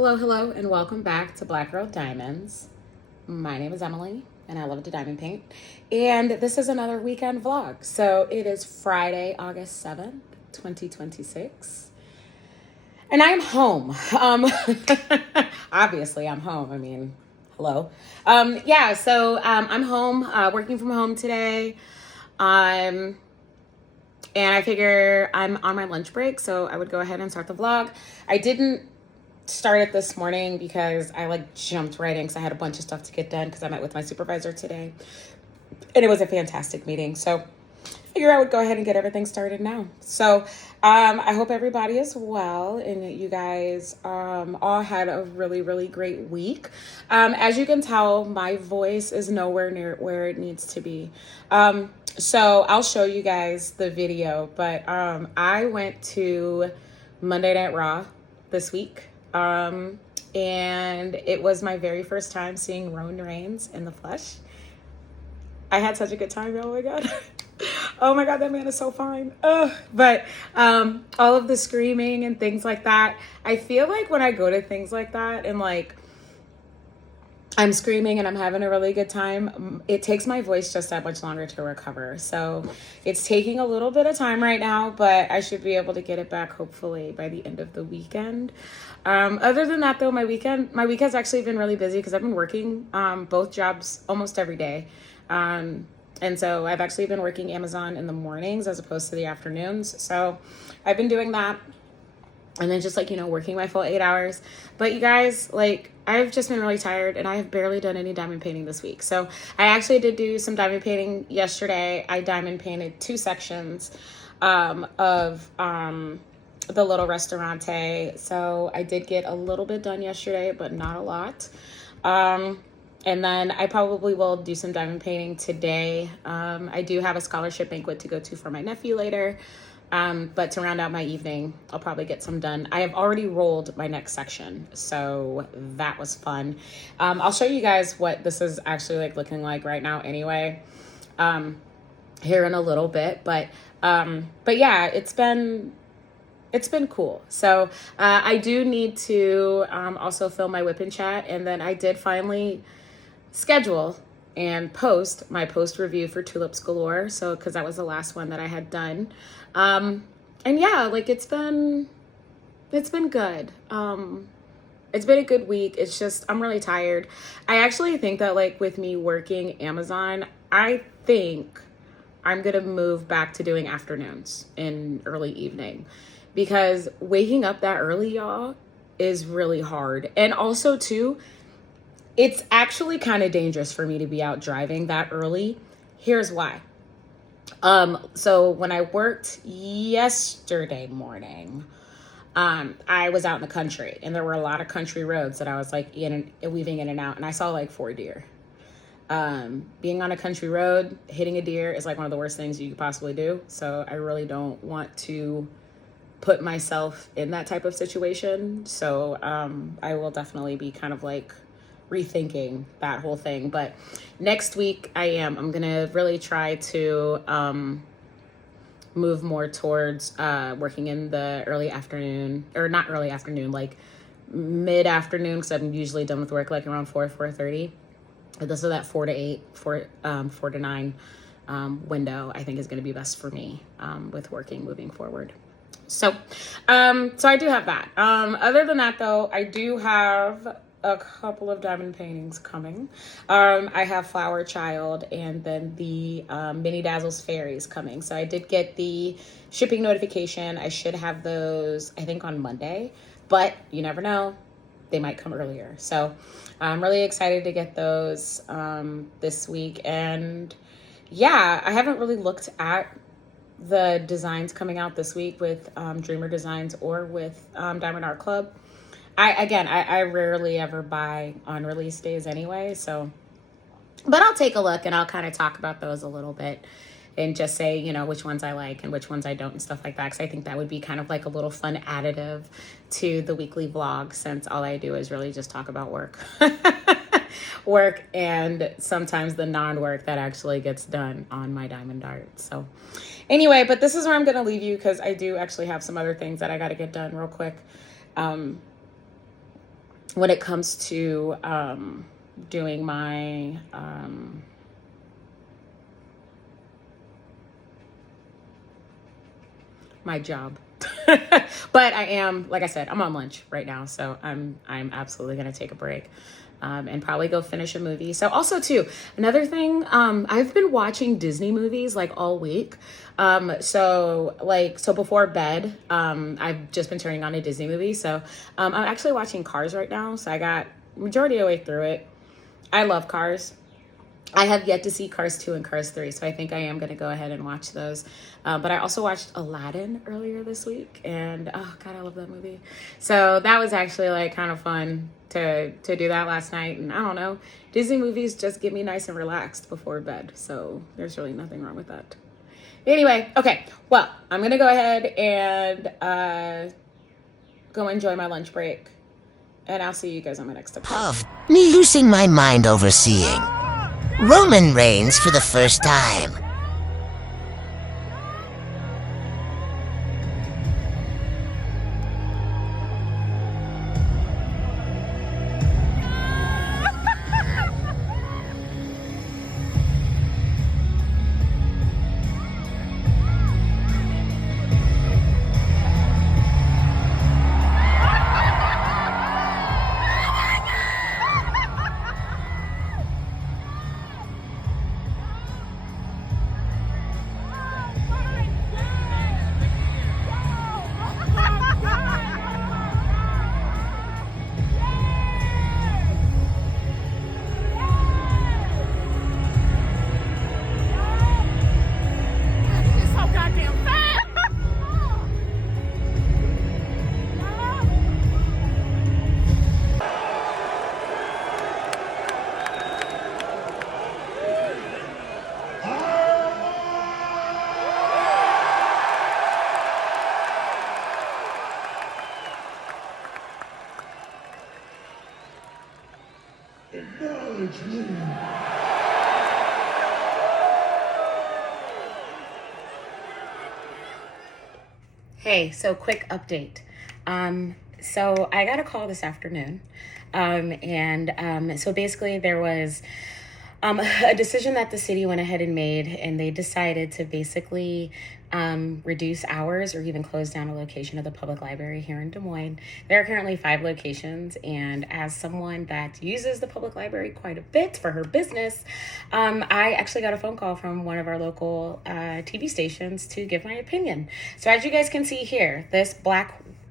Hello, and welcome back to Black Girl Diamonds. My name is Emily, and I love to diamond paint. And this is another weekend vlog. So it is Friday, August 7th, 2026. And I'm home. Obviously, I'm home. I mean, hello. I'm home, working from home today. And I figure I'm on my lunch break, so I would go ahead and start the vlog. I didn't start it this morning because I jumped right in because I had a bunch of stuff to get done because I met with my supervisor today. And it was a fantastic meeting. So I figure I would go ahead and get everything started now. So I hope everybody is well and that you guys all had a really, really great week. As you can tell, my voice is nowhere near where it needs to be. So I'll show you guys the video, but I went to Monday Night Raw this week. And it was my very first time seeing Roman Reigns in the flesh. I had such a good time. Oh my God. Oh my God, that man is so fine. But all of the screaming and things like that, I feel like when I go to things like that and I'm screaming and I'm having a really good time, it takes my voice just that much longer to recover. So it's taking a little bit of time right now, but I should be able to get it back hopefully by the end of the weekend. Other than that though, my weekend's actually been really busy because I've been working both jobs almost every day. And so I've actually been working Amazon in the mornings as opposed to the afternoons. So I've been doing that. And then just working my full 8 hours. But you guys, I've just been really tired and I have barely done any diamond painting this week. So I actually did do some diamond painting yesterday. I diamond painted 2 sections of the Little Ristorante. So I did get a little bit done yesterday, but not a lot. And then I probably will do some diamond painting today. I do have a scholarship banquet to go to for my nephew later. But to round out my evening, I'll probably get some done. I have already rolled my next section, so that was fun. I'll show you guys what this is actually looking like right now anyway, here in a little bit, but yeah, it's been cool. So, I do need to, also film my whip and chat, and then I did finally schedule and post my post review for Tulips Galore. So, cause that was the last one that I had done. And yeah, it's been good. It's been a good week. It's just, I'm really tired. I actually think that with me working Amazon, I think I'm going to move back to doing afternoons and early evening because waking up that early, y'all, is really hard. And also too, it's actually kind of dangerous for me to be out driving that early. Here's why. So when I worked yesterday morning, I was out in the country and there were a lot of country roads that I was weaving in and out, and I saw 4 deer. Being on a country road, hitting a deer is one of the worst things you could possibly do. So I really don't want to put myself in that type of situation. So, I will definitely be kind of rethinking that whole thing. But next week I'm gonna really try to move more towards working in the early afternoon, or not early afternoon, mid-afternoon, because I'm usually done with work around 4:30. This is that 4 to 8, 4 to 9 window I think is going to be best for me with working moving forward. So I do have that. Other than that though, I do have a couple of diamond paintings coming. I have Flower Child and then the Mini Dazzles Fairies coming. So I did get the shipping notification. I should have those, I think, on Monday, but you never know. They might come earlier. So I'm really excited to get those this week. And yeah, I haven't really looked at the designs coming out this week with Dreamer Designs or with Diamond Art Club. I rarely ever buy on release days anyway, so, but I'll take a look and I'll kind of talk about those a little bit and just say, which ones I like and which ones I don't and stuff like that. Because I think that would be kind of a little fun additive to the weekly vlog, since all I do is really just talk about work. Work and sometimes the non-work that actually gets done on my diamond art. So anyway, but this is where I'm going to leave you because I do actually have some other things that I got to get done real quick. when it comes to doing my job. But I am, like I said, I'm on lunch right now, so I'm absolutely gonna take a break and probably go finish a movie. So also too, another thing, I've been watching Disney movies like all week. So before bed, I've just been turning on a Disney movie. So I'm actually watching Cars right now. So I got majority of the way through it. I love Cars. I have yet to see Cars 2 and Cars 3, so I think I am going to go ahead and watch those. But I also watched Aladdin earlier this week, and oh God, I love that movie. So that was actually like kind of fun to do that last night. And I don't know, Disney movies just get me nice and relaxed before bed, so there's really nothing wrong with that. Anyway, okay, well, I'm going to go ahead and go enjoy my lunch break, and I'll see you guys on my next episode. Of me losing my mind overseeing Roman reigns for the first time. Acknowledge me. Hey, so quick update. So I got a call this afternoon. So basically there was a decision that the city went ahead and made, and they decided to basically reduce hours or even close down a location of the public library here in Des Moines. There are currently 5 locations, and as someone that uses the public library quite a bit for her business, I actually got a phone call from one of our local TV stations to give my opinion. So as you guys can see here, this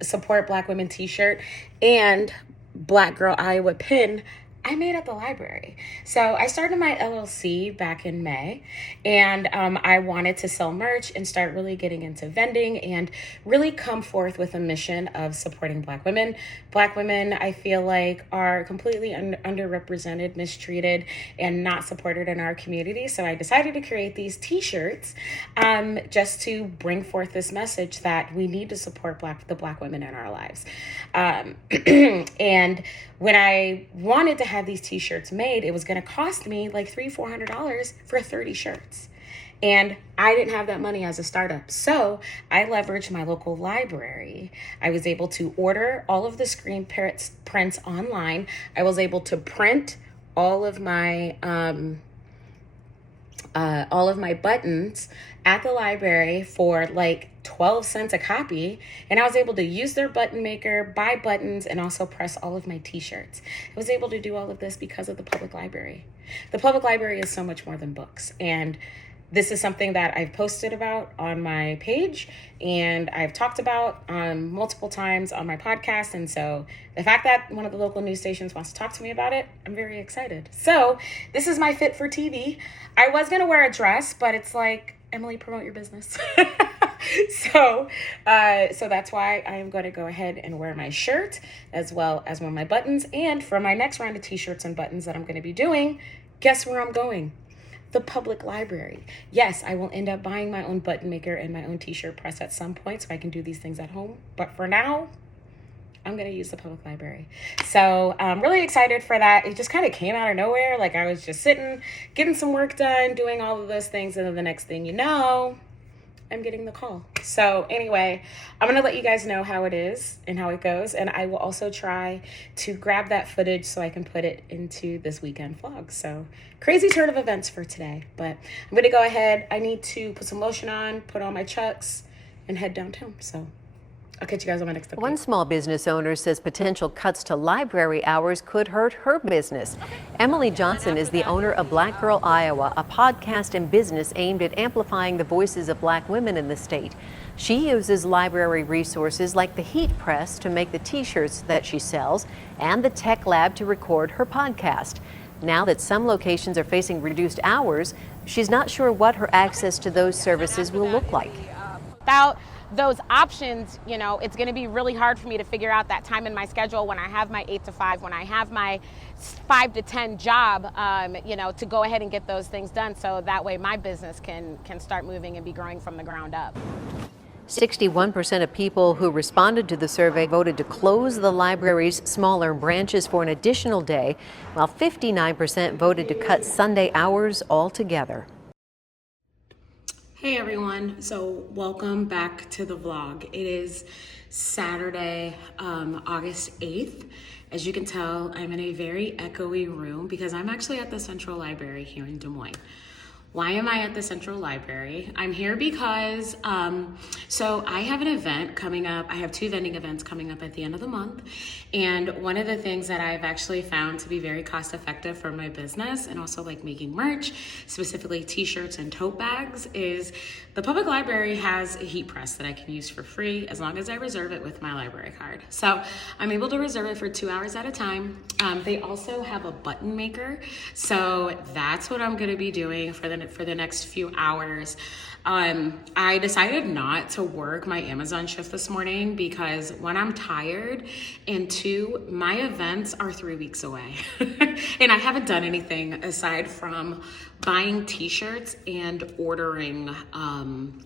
Support Black Women t-shirt and Black Girl Iowa pin I made at the library. So I started my LLC back in May, and I wanted to sell merch and start really getting into vending and really come forth with a mission of supporting Black women. Black women, I feel like, are completely underrepresented, mistreated, and not supported in our community. So I decided to create these t-shirts just to bring forth this message that we need to support the Black women in our lives. And when I wanted to have these t-shirts made, it was going to cost me like $300-400 for 30 shirts. And I didn't have that money as a startup. So I leveraged my local library. I was able to order all of the screen prints online. I was able to print all of my buttons at the library for like 12 cents a copy, and I was able to use their button maker, buy buttons, and also press all of my t-shirts. I was able to do all of this because of the public library. The public library is so much more than books, and this is something that I've posted about on my page, and I've talked about multiple times on my podcast. And so the fact that one of the local news stations wants to talk to me about it, I'm very excited. So this is my fit for TV. I was going to wear a dress, but it's like, Emily, promote your business. So that's why I am going to go ahead and wear my shirt as well as one of my buttons. And for my next round of t-shirts and buttons that I'm going to be doing, guess where I'm going? The public library. Yes, I will end up buying my own button maker and my own t-shirt press at some point so I can do these things at home. But for now, I'm going to use the public library. So I'm really excited for that. It just kind of came out of nowhere. Like, I was just sitting, getting some work done, doing all of those things. And then the next thing you know, I'm getting the call. So anyway, I'm going to let you guys know how it is and how it goes. And I will also try to grab that footage so I can put it into this weekend vlog. So crazy turn of events for today. But I'm going to go ahead. I need to put some lotion on, put on my chucks, and head downtown. So I'll catch you guys on my next update. One small business owner says potential cuts to library hours could hurt her business. Emily Johnson is the owner of Black Girl Iowa, a podcast and business aimed at amplifying the voices of Black women in the state. She uses library resources like the heat press to make the t-shirts that she sells and the tech lab to record her podcast. Now that some locations are facing reduced hours, she's not sure what her access to those services will look like. Without those options, you know, it's going to be really hard for me to figure out that time in my schedule when I have my 8 to 5, when I have my 5 to 10 job, you know, to go ahead and get those things done so that way my business can start moving and be growing from the ground up. 61% of people who responded to the survey voted to close the library's smaller branches for an additional day, while 59% voted to cut Sunday hours altogether. Hey everyone, so welcome back to the vlog. It is Saturday, August 8th. As you can tell, I'm in a very echoey room because I'm actually at the Central Library here in Des Moines. Why am I at the Central Library? I'm here because, so I have an event coming up. I have 2 vending events coming up at the end of the month. And one of the things that I've actually found to be very cost effective for my business and also like making merch, specifically t-shirts and tote bags, is the public library has a heat press that I can use for free as long as I reserve it with my library card. So I'm able to reserve it for 2 hours at a time. They also have a button maker. So that's what I'm gonna be doing for the next few hours. I decided not to work my Amazon shift this morning because one, I'm tired, and 2, my events are 3 weeks away. And I haven't done anything aside from buying t-shirts and ordering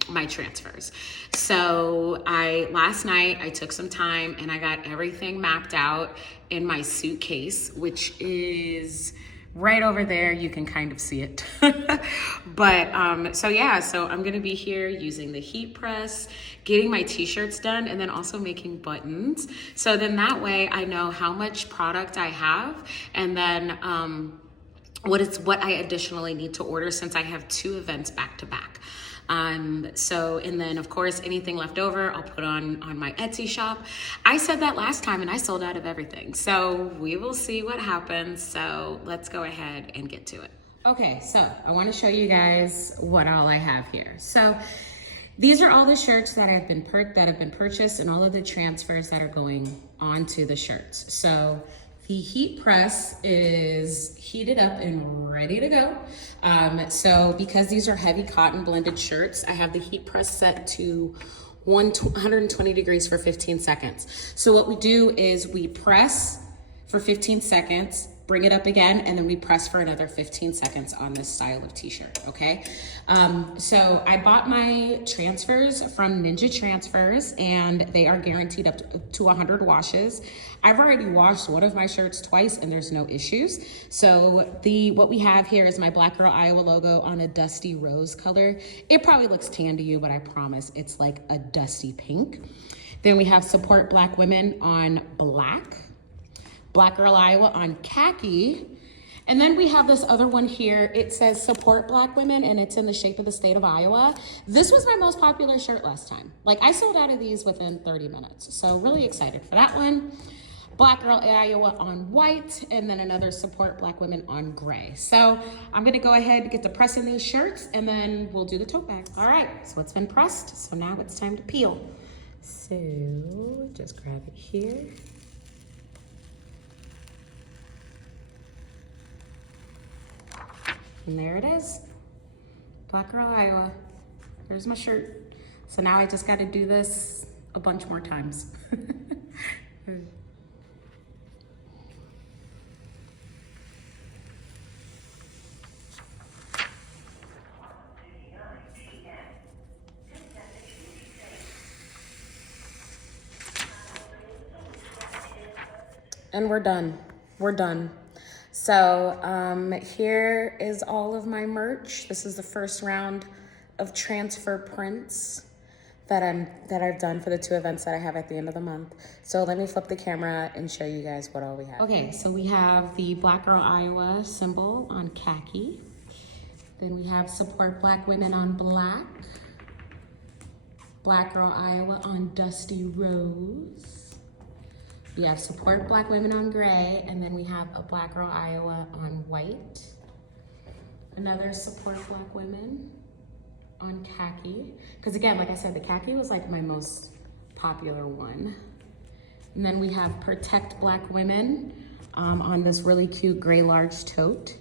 my transfers. So last night I took some time and I got everything mapped out in my suitcase, which is right over there. You can kind of see it. But so I'm gonna be here using the heat press, getting my t-shirts done, and then also making buttons. So then that way I know how much product I have, and then what I additionally need to order since I have 2 events back to back. And then of course, anything left over, I'll put on my Etsy shop. I said that last time and I sold out of everything. So we will see what happens. So let's go ahead and get to it. Okay, so I want to show you guys what all I have here. So these are all the shirts that have been purchased and all of the transfers that are going onto the shirts. So the heat press is heated up and ready to go. So because these are heavy cotton blended shirts, I have the heat press set to 120 degrees for 15 seconds. So what we do is we press for 15 seconds, bring it up again, and then we press for another 15 seconds on this style of t-shirt, okay? So I bought my transfers from Ninja Transfers, and they are guaranteed up to 100 washes. I've already washed one of my shirts twice and there's no issues. So what we have here is my Black Girl Iowa logo on a dusty rose color. It probably looks tan to you, but I promise it's like a dusty pink. Then we have Support Black Women on black, Black Girl Iowa on khaki. And then we have this other one here. It says Support Black Women, and it's in the shape of the state of Iowa. This was my most popular shirt last time. Like, I sold out of these within 30 minutes. So really excited for that one. Black Girl Iowa on white, and then another Support Black Women on gray. So I'm gonna go ahead and get to pressing these shirts, and then we'll do the tote bags. All right, so it's been pressed, so now it's time to peel. So just grab it here. And there it is, Black Girl Iowa. There's my shirt. So now I just gotta do this a bunch more times. And we're done. So here is all of my merch. This is the first round of transfer prints that I've done for the 2 events that I have at the end of the month. So let me flip the camera and show you guys what all we have. Okay, so we have the Black Girl Iowa symbol on khaki. Then we have Support Black Women on black. Black Girl Iowa on dusty rose. We have Support Black Women on gray, and then we have a Black Girl Iowa on white. Another Support Black Women on khaki. Because again, like I said, the khaki was like my most popular one. And then we have Protect Black Women on this really cute gray large tote.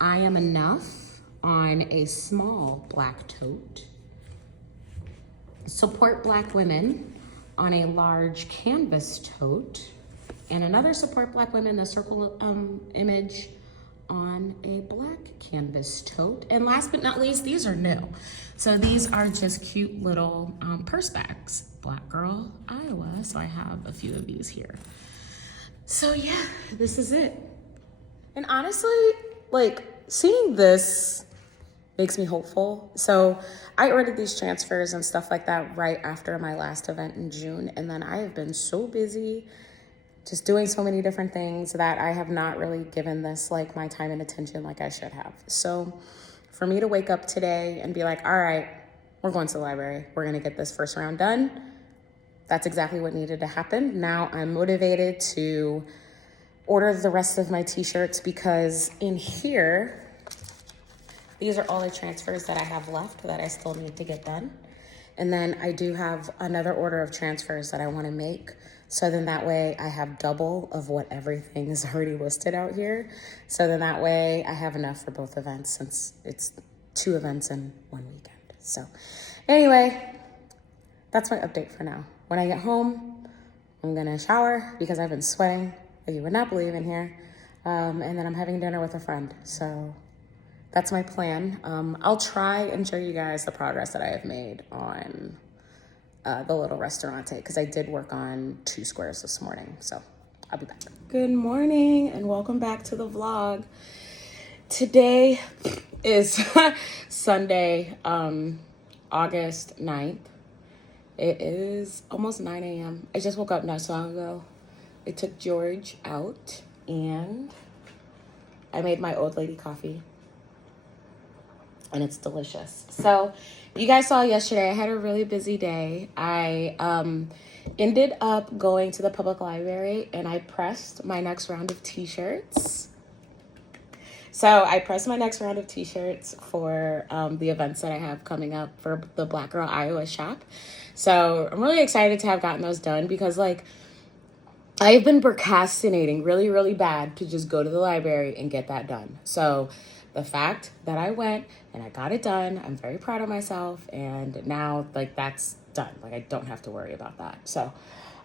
I Am Enough on a small black tote. Support Black Women on a large canvas tote. And another Support Black Women, the circle image on a black canvas tote. And last but not least, these are new. So these are just cute little purse bags. Black Girl Iowa, so I have a few of these here. So yeah, this is it. And honestly, like seeing this makes me hopeful. So I ordered these transfers and stuff like that right after my last event in June. And then I have been so busy just doing so many different things that I have not really given this like my time and attention like I should have. So for me to wake up today and be like, all right, we're going to the library. We're gonna get this first round done. That's exactly what needed to happen. Now I'm motivated to order the rest of my t-shirts because in here, these are all the transfers that I have left that I still need to get done. And then I do have another order of transfers that I wanna make. So then that way I have double of what everything is already listed out here. So then that way I have enough for both events since it's 2 events in 1 weekend. So anyway, that's my update for now. When I get home, I'm gonna shower because I've been sweating like you would not believe in here. And then I'm having dinner with a friend. So that's my plan. I'll try and show you guys the progress that I have made on the Little Ristorante because I did work on 2 squares this morning. So I'll be back. Good morning and welcome back to the vlog. Today is Sunday, August 9th. It is almost 9 a.m. I just woke up not so long ago. I took George out and I made my old lady coffee. And it's delicious. So you guys saw yesterday, I had a really busy day. I ended up going to the public library and I pressed my next round of t-shirts. So I pressed my next round of t-shirts for the events that I have coming up for the Black Girl Iowa shop. So I'm really excited to have gotten those done because like I've been procrastinating really, really bad to just go to the library and get that done. So the fact that I went and I got it done, I'm very proud of myself. And now like that's done. Like I don't have to worry about that. So,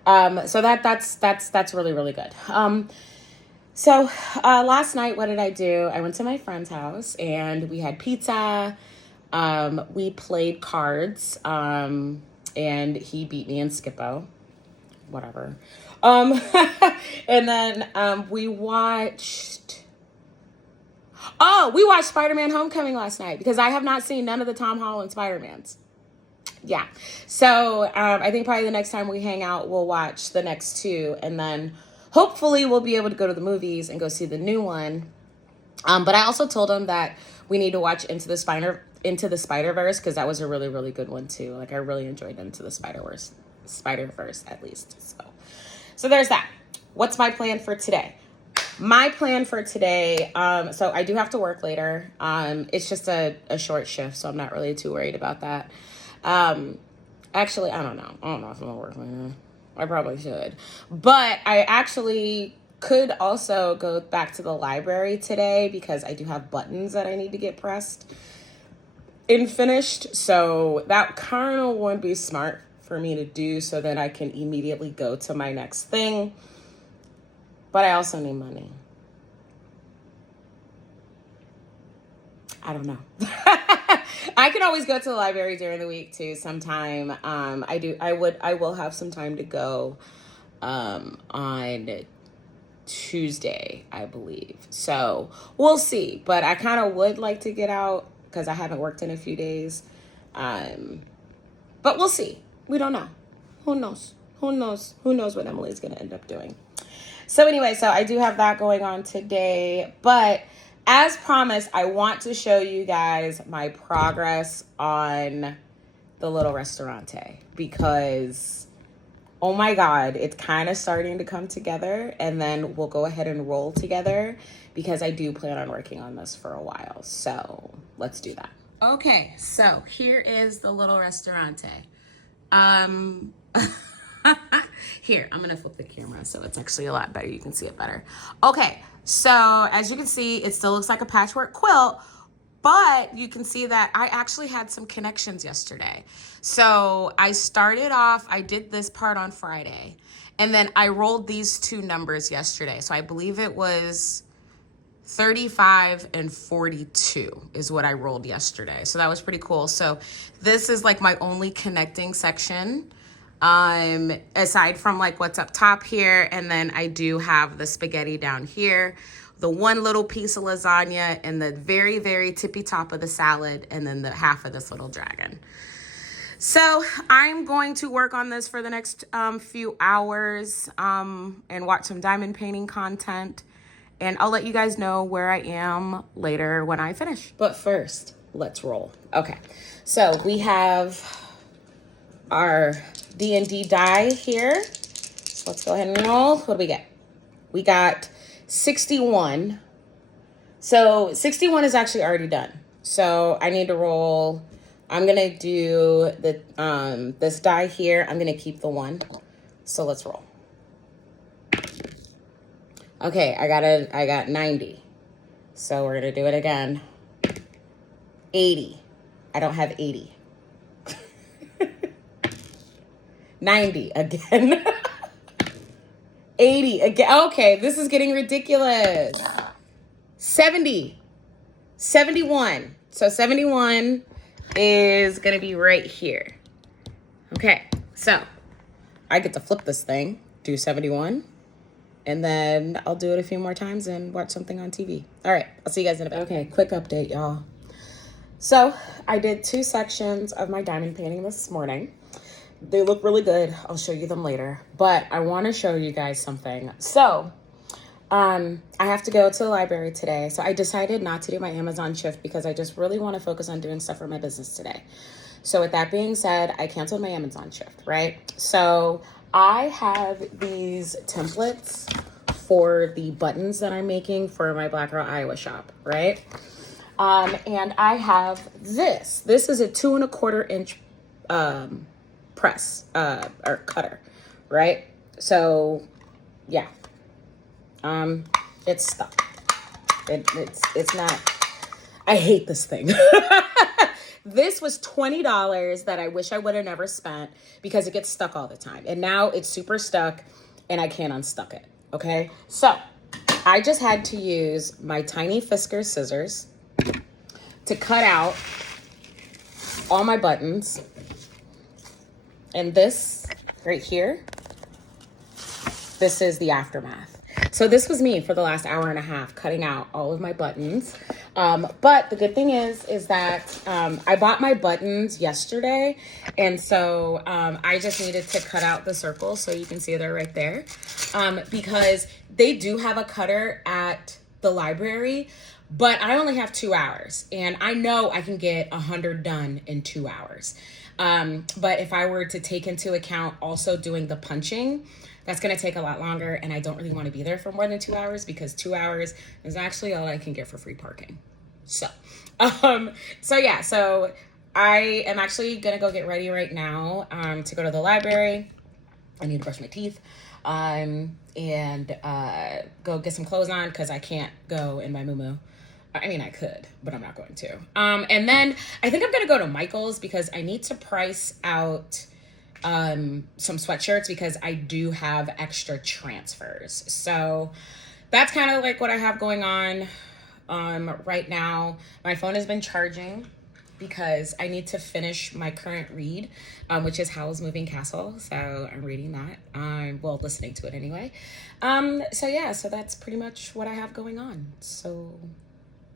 that's really, really good. So last night, what did I do? I went to my friend's house and we had pizza. We played cards. And he beat me in Skippo, whatever. And then, we watched Spider-Man Homecoming last night because I have not seen none of the Tom Holland Spider-Mans. Yeah. So, I think probably the next time we hang out, we'll watch the next 2 and then hopefully we'll be able to go to the movies and go see the new one. But I also told him that we need to watch Into the Spider-Verse because that was a really, really good one too. Like I really enjoyed Into the Spider-Verse at least. So there's that. What's my plan for today? My plan for today, so I do have to work later. It's just a short shift, so I'm not really too worried about that. Actually, I don't know if I'm gonna work later. I probably should. But I actually could also go back to the library today because I do have buttons that I need to get pressed and finished. So that kind of would be smart for me to do so that I can immediately go to my next thing. But I also need money. I don't know. I can always go to the library during the week too sometime. I will have some time to go on Tuesday, I believe. So we'll see. But I kind of would like to get out because I haven't worked in a few days. But we'll see. We don't know. Who knows? Who knows? Who knows what Emily's going to end up doing? So anyway, so I do have that going on today. But as promised, I want to show you guys my progress on the Little Ristorante because, oh my God, it's kind of starting to come together. And then we'll go ahead and roll together because I do plan on working on this for a while. So let's do that. Okay, so here is the Little Ristorante. Here, I'm gonna flip the camera so it's actually a lot better. You can see it better. Okay, so as you can see, it still looks like a patchwork quilt, but you can see that I actually had some connections yesterday. So I started off, I did this part on Friday, and then I rolled these two numbers yesterday. So I believe it was 35 and 42 is what I rolled yesterday. So that was pretty cool. So this is like my only connecting section, aside from like what's up top here. And then I do have the spaghetti down here, the one little piece of lasagna, and the very, very tippy top of the salad, and then the half of this little dragon. So I'm going to work on this for the next few hours and watch some diamond painting content. And I'll let you guys know where I am later when I finish. But first, let's roll. Okay, so we have our D&D die here. So let's go ahead and roll. What do we get? We got 61. So 61 is actually already done. So I need to roll. I'm gonna do the this die here. I'm gonna keep the 1. So let's roll. Okay, I got 90. So we're gonna do it again. 80. I don't have 80. 90 again. 80 again. Okay, this is getting ridiculous. 70. 71. So 71 is gonna be right here. Okay, so I get to flip this thing, do 71. And then I'll do it a few more times and watch something on TV. All right, I'll see you guys in a bit. Okay, quick update, y'all. So I did 2 sections of my diamond painting this morning. They look really good. I'll show you them later. But I want to show you guys something. So I have to go to the library today. So I decided not to do my Amazon shift because I just really want to focus on doing stuff for my business today. So with that being said, I canceled my Amazon shift, right? So I have these templates for the buttons that I'm making for my Black Girl Iowa shop, right? And I have this. This is a 2 1/4 inch press or cutter, right? So yeah, it's stuck. It's not. I hate this thing. This was $20 that I wish I would have never spent because it gets stuck all the time. And now it's super stuck and I can't unstuck it, okay? So I just had to use my tiny Fiskars scissors to cut out all my buttons. And this right here, this is the aftermath. So this was me for the last hour and a half, cutting out all of my buttons. But the good thing is that I bought my buttons yesterday. And so I just needed to cut out the circles so you can see they're right there. Because they do have a cutter at the library, but I only have 2 hours. And I know I can get 100 done in 2 hours. But if I were to take into account also doing the punching, that's going to take a lot longer, and I don't really want to be there for more than 2 hours because 2 hours is actually all I can get for free parking. So yeah, so I am actually going to go get ready right now to go to the library. I need to brush my teeth and go get some clothes on because I can't go in my muumuu. I mean, I could, but I'm not going to. And then I think I'm going to go to Michael's because I need to price out some sweatshirts because I do have extra transfers. So that's kind of like what I have going on right now. My phone has been charging because I need to finish my current read, which is Howl's Moving Castle. So I'm reading that. Well, listening to it anyway. So yeah, so that's pretty much what I have going on. So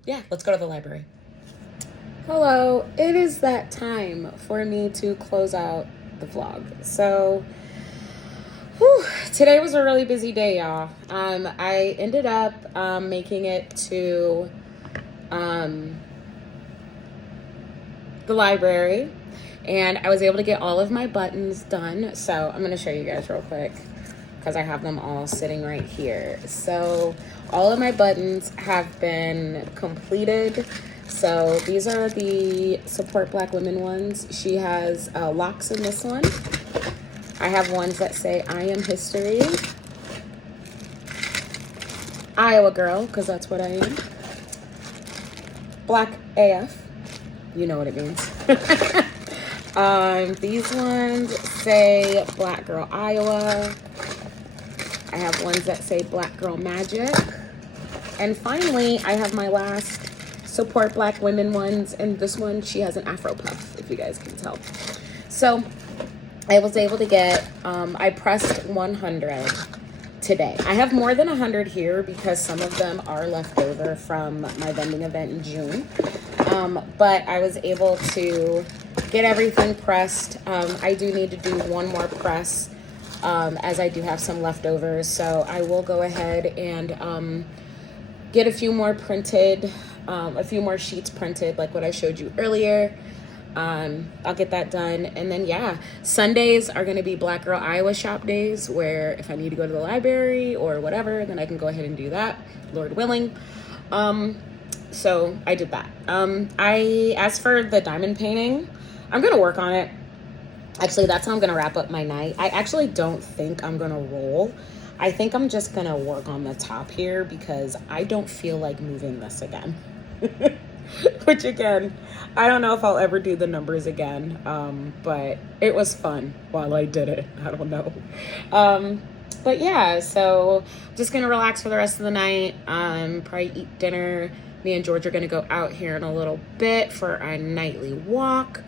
yeah, let's go to the library. Hello, it is that time for me to close out the vlog. So, today was a really busy day, y'all. I ended up making it to the library, and I was able to get all of my buttons done. So I'm gonna show you guys real quick because I have them all sitting right here. So all of my buttons have been completed. So these are the Support Black Women ones. She has locks in this one. I have ones that say I am history. Iowa girl, because that's what I am. Black AF. You know what it means. These ones say Black Girl Iowa. I have ones that say Black Girl Magic. And finally, I have my last Support Black Women ones, and this one, she has an Afro puff, if you guys can tell. So I was able to get, I pressed 100 today. I have more than 100 here because some of them are left over from my vending event in June. But I was able to get everything pressed. I do need to do one more press as I do have some leftovers. So I will go ahead and get a few more printed, a few more sheets printed like what I showed you earlier. I'll get that done. And then, yeah, Sundays are going to be Black Girl Iowa Shop days where if I need to go to the library or whatever, then I can go ahead and do that, Lord willing. So I did that. As for the diamond painting, I'm going to work on it. Actually, that's how I'm going to wrap up my night. I actually don't think I'm going to roll. I think I'm just going to work on the top here because I don't feel like moving this again. Which again, I don't know if I'll ever do the numbers again, but it was fun while I did it. I don't know. But yeah, so just gonna relax for the rest of the night, probably eat dinner. Me and George are gonna go out here in a little bit for our nightly walk.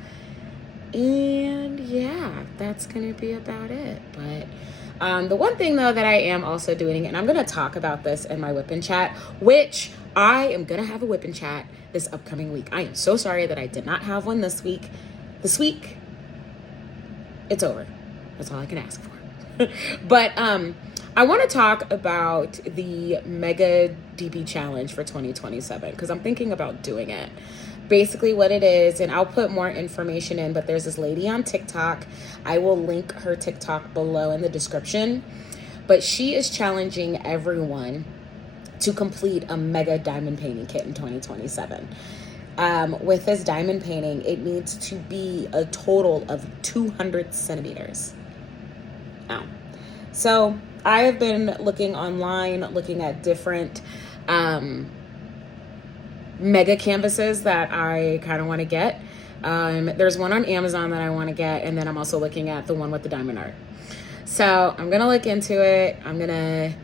And yeah, that's gonna be about it. But the one thing though that I am also doing, and I'm gonna talk about this in my whip and chat, which I am gonna have a whip and chat this upcoming week. I am so sorry that I did not have one this week. This week, it's over. That's all I can ask for. But I want to talk about the Mega DP Challenge for 2027 because I'm thinking about doing it. Basically what it is, and I'll put more information in, but there's this lady on TikTok. I will link her TikTok below in the description. But she is challenging everyone to complete a mega diamond painting kit in 2027. With this diamond painting, it needs to be a total of 200 centimeters. So I have been looking online, looking at different mega canvases that I kind of want to get. There's one on Amazon that I want to get, and then I'm also looking at the one with the diamond art. So I'm gonna look into it. I'm gonna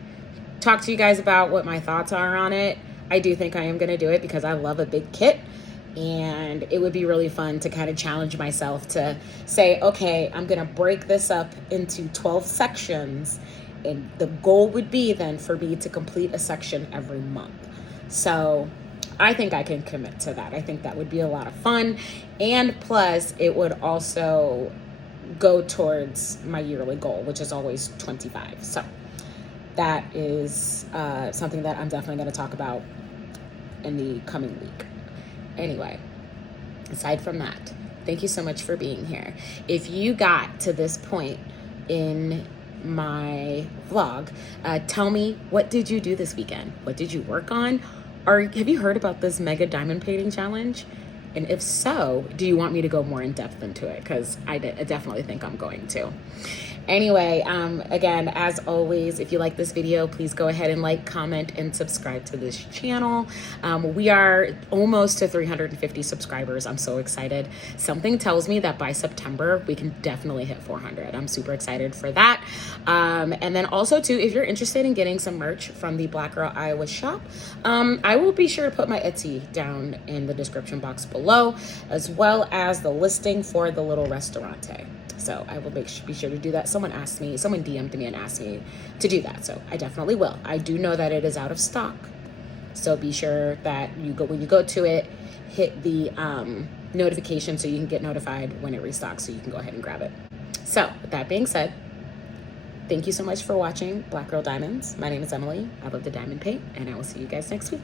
talk to you guys about what my thoughts are on it. I do think I am gonna do it because I love a big kit, and it would be really fun to kind of challenge myself to say, okay, I'm gonna break this up into 12 sections, and the goal would be then for me to complete a section every month. So I think I can commit to that. I think that would be a lot of fun, and plus it would also go towards my yearly goal, which is always 25. So that is something that I'm definitely going to talk about in the coming week. Anyway, aside from that, thank you so much for being here. If you got to this point in my vlog, tell me, what did you do this weekend? What did you work on? Or have you heard about this mega diamond painting challenge? And if so, do you want me to go more in depth into it? Because I definitely think I'm going to. Anyway, again, as always, if you like this video, please go ahead and like, comment, and subscribe to this channel. We are almost to 350 subscribers. I'm so excited. Something tells me that by September, we can definitely hit 400. I'm super excited for that. And then also, too, if you're interested in getting some merch from the Black Girl Iowa shop, I will be sure to put my Etsy down in the description box below, as well as the listing for the Little Ristorante. So I will be sure to do that. Someone DM'd me and asked me to do that. So I definitely will. I do know that it is out of stock, So be sure that when you go to it, hit the notification so you can get notified when it restocks, so you can go ahead and grab it. So with that being said, thank you so much for watching Black Girl Diamonds. My name is Emily. I love the diamond paint, and I will see you guys next week.